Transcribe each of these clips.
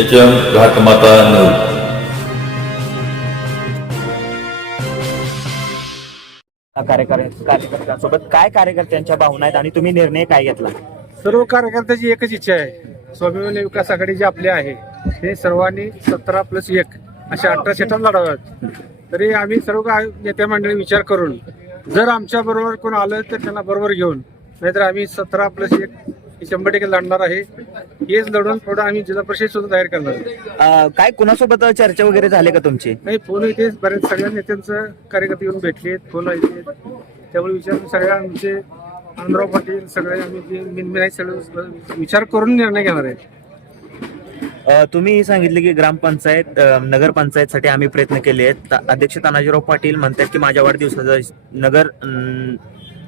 H M Ghatmata news कार्यकर- कार्यकर्त्यांसोबत काय कार्यकर्त्यांच्या भावना आहेत आणि तुम्ही निर्णय काय घेतला? सर्व कार्यकर्त्याची एकच इच्छा आहे. स्वाभिमानी विकास आघाडी जी आपली आहे हे सर्वांनी सतरा प्लस एक अशा अठरा सीटा लढाव्यात. तरी आम्ही सर्व नेत्या मंडळी विचार करून जर आमच्या बरोबर कोण आलं तर त्यांना बरोबर घेऊन नाहीतर आम्ही सतरा प्लस एक हे शंभर टक्के लढणार आहे. हेच लढून पुढे आम्ही जिल्हा परिषद सुद्धा तयार करणार आहे. अं, काय कुणासोबत चर्चा वगैरे झाली का तुमची? नाही फोन इथे बऱ्याच सगळ्या नेत्यांचं कार्यकर्ते येऊन भेटलेत फोन येते त्यामुळे विचार सगळ्या आमचे आनंदराव पाटील सगळे आम्ही जे मिनमिन आहेत सगळे विचार करून निर्णय घेणार आहे अं, तुम्ही सांगितले की ग्रामपंचायत अं, नगरपंचायतसाठी आम्ही प्रयत्न केले आहेत. ता- अध्यक्ष तानाजीराव पाटील म्हणतात की माझ्या वाढदिवसाचा नगर अं,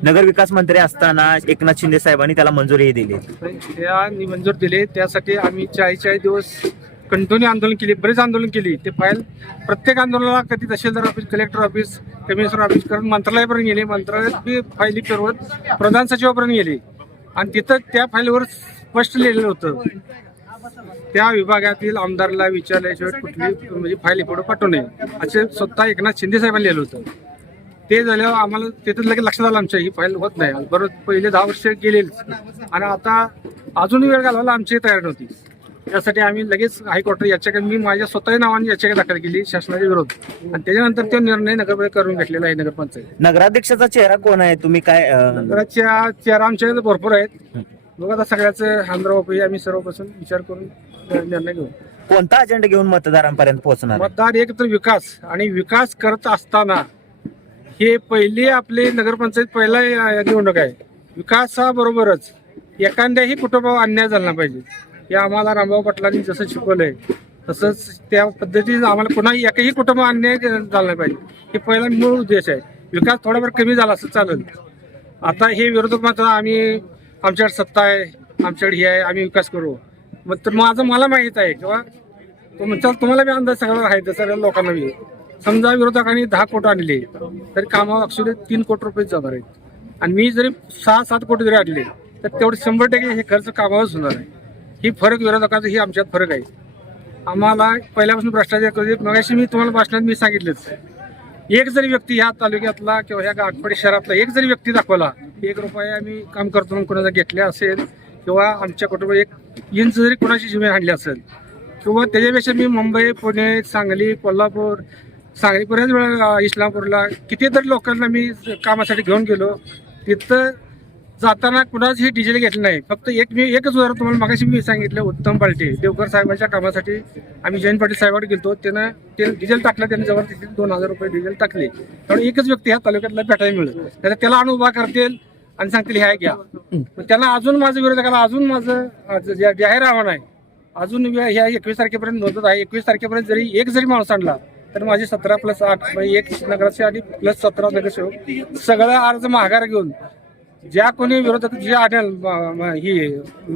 नगर विकास मंत्री असताना एकनाथ शिंदे साहेबांनी त्याला मंजुरीही दिली. त्या मंजूर दिले. त्यासाठी आम्ही चाळीस चाळीस दिवस कंटिन्यू आंदोलन केले. बरेच आंदोलन केली. ते फाईल प्रत्येक आंदोलनाला कधी तहसीलदार office collector office commissioner office करून मंत्रालयापर्यंत गेले. मंत्रालयात बी फायली फिरवत प्रधान सचिवापर्यंत गेले. आणि तिथं त्या फाईलवर स्पष्ट लिहिलेलं होतं. त्या विभागातील आमदारला विचारल्याशिवाय कुठली म्हणजे फाईल पुढे पाठवू नये. असे स्वतः एकनाथ शिंदे साहेबांनी लिहिलं होतं. ते झाल्यावर आम्हाला तिथं लगेच लक्षात आलं आमच्या ही फाईल होत नाही. बरोबर पहिले दहा वर्ष गेलेच आणि आता अजून वेळ घालवायला आमची तयार नव्हती. त्यासाठी आम्ही लगेच हायकोर्टात याचिका मी माझ्या स्वतः नावाने याचिका दाखल केली शासनाच्या विरोध आणि त्याच्यानंतर तो निर्णय नगर करून घेतलेला आहे नगरपंचायत नगराध्यक्षाचा चेहरा कोण आहे? तुम्ही काय नगराच्या चार आमच्या भरपूर आहेत. बघा आता सगळ्याचं आंध्र आम्ही सर्वपासून विचार करून निर्णय घेऊ. कोणता अजेंडा घेऊन मतदारांपर्यंत पोहोचणार मतदार एक तर विकास आणि विकास करत असताना हे पहिली आपली नगरपंचायत पहिला निवडणूक आहे. विकासाबरोबरच एखाद्याही कुटुंबावर अन्याय झाला पाहिजे. हे आम्हाला रामभाऊ पाटलांनी जसं शिकवलंय तसंच त्या पद्धतीने आम्हाला कोणाही एकही कुटुंब अन्याय झाला नाही पाहिजे. हे पहिला मूळ उद्देश आहे. विकास थोडाफार कमी झाला असं चालेल. आता हे विरोधक मात्र आम्ही आमच्याकडे सत्ता आहे आमच्याकडे हे आहे आम्ही विकास करू. मग तर माझं मला माहीत आहे किंवा तुमचा तुम्हाला बी अंदाज सगळं आहे सगळ्या लोकांना बी. समजा विरोधकांनी दहा कोटी आणले तरी कामावर ऍक्च्युली तीन कोटी रुपये जाणार आहेत. आणि मी जरी सहा सात कोटी जरी आणले तर तेवढे शंभर टक्के हे खर्च कामावरच होणार आहे. ही फरक विरोधकाचा ही आमच्यात फरक आहे. आम्हाला पहिल्यापासून भ्रष्टाचार करू मगाशी मी तुम्हाला भाषणात मी सांगितलंच. एक जरी व्यक्ती ह्या तालुक्यातला किंवा ह्या आटपाडी शहरातला एक जरी व्यक्ती दाखवला एक रुपये आम्ही काम करतो म्हणून कोणाचा घेतले असेल किंवा आमच्या कुटुंबात एक इंच जरी कोणाची जमीन आणली असेल किंवा त्याच्यापेक्षा मी मुंबई पुणे सांगली कोल्हापूर सांगली बऱ्याच वेळा इस्लामपूरला कितीतरी लोकांना मी कामासाठी घेऊन गेलो. तिथं जाताना कुणाचंही डिझेल घेतलं नाही. फक्त एक मी एकच उदाहरण तुम्हाला मागाशी मी सांगितलं उत्तम पालटे देवकर साहेबांच्या कामासाठी आम्ही जयंत पाटील साहेबांकडे गेलो त्यानं ते डिझेल टाकलं त्यांनी जवळ तिथे दोन हजार रुपये डिझेल टाकले. त्यामुळे एकच व्यक्ती ह्या तालुक्यातला भेटायला मिळेल. तर त्याला आणून उभा करतील आणि सांगतील ह्या घ्या. त्यांना अजून माझं विरोधकाला अजून माझं आज जाहीर आव्हान आहे अजून ह्या ह्या एकवीस तारखेपर्यंत नोंदत आहे. एकवीस तारखेपर्यंत जरी एक जरी माणूस आणला तर माझे सतरा प्लस आठ म्हणजे एक नगराचे आणि प्लस सतरा नगरसेवक सगळं अर्ज माघार घेऊन ज्या कोणी विरोधक जे म- ही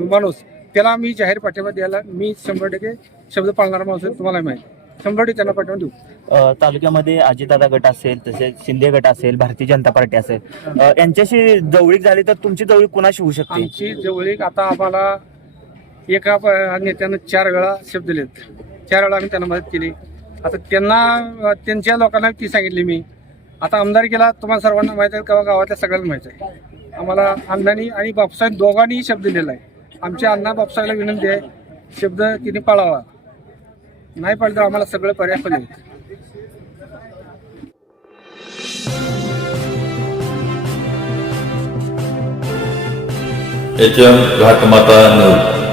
माणूस त्याला मी जाहीर पाठिंबा द्यायला मी शंभर टक्के शब्द पाळणारा माणूस आहे, तुम्हाला माहिती. शंभर टक्के त्यांना पाठिंबा देऊ. तालुक्यामध्ये अजितदादा गट असेल तसेच शिंदे गट असेल भारतीय जनता पार्टी असेल यांच्याशी जवळीक झाली तर तुमची जवळीक कुणाशी होऊ शकते? आमची जवळीक आता आम्हाला एका नेत्यानं चार वेळा शब्द दिलेत. चार वेळा आम्ही त्यांना मदत केली. आता त्यांना त्यांच्या लोकांना ती सांगितली मी. आता आमदार केला तुम्हाला सर्वांना माहीत आहे का गावातल्या सगळ्यांना माहीत आहे. आम्हाला अण्णांनी आणि बापसाहेब दोघांनीही शब्द दिलेला आहे. आमच्या अण्णा बापसाहेबला विनंती आहे शब्द तिने पाळावा. नाही पाळलं आम्हाला सगळं पर्याय पण एच एम घाटमाता न्यूज.